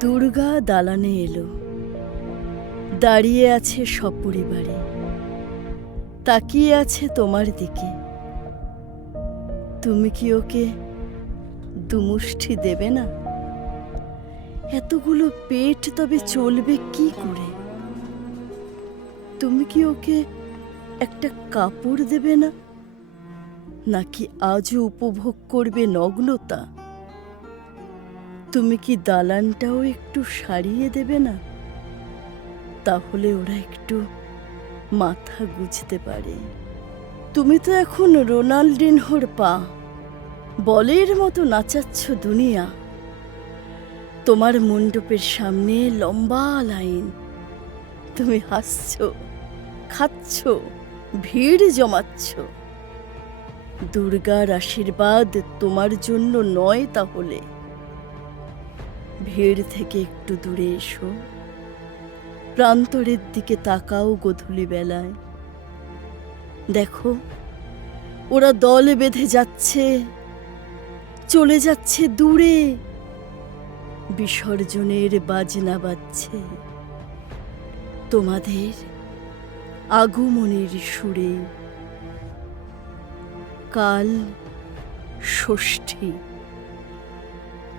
দুর্গা দালানে এলো। দাঁড়িয়ে আছে সপরিবারে। তাকিয়ে আছে তোমার দিকে। তুমি কি ওকে দুমুষ্টি দেবে না? এতগুলো পেট তবে চলবে কি করে? তুমি কি ওকে একটা কাপড় দেবে না? নাকি আজও উপভোগ করবে নগ্নতা? তুমি কি দালানটাও একটু সারিয়ে দেবে না? তাহলে ওরা একটু মাথা গুজতে পারে। তুমি তো এখন রোনাল্ডিনহোর পা। বলের মতো নাচাচ্ছ দুনিয়া। তোমার মণ্ডপের সামনে লম্বা লাইন। তুমি হাসছ, খাচ্ছ, ভিড় জমাচ্ছ। দুর্গার আশীর্বাদ তোমার জন্য নয় তাহলে। ভিড় থেকে একটু দূরে এসো। প্রান্তরের দিকে তাকাও গধূলি বেলায়। দেখো, ওরা দলে বেঁধে যাচ্ছে, চলে যাচ্ছে দূরে। বিসর্জনের বাজনা বাজছে। তোমাদের আগমনের সুরে। কাল ষষ্ঠী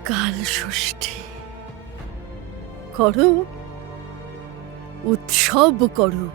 কাল ষষ্ঠী। করো উৎসব করো।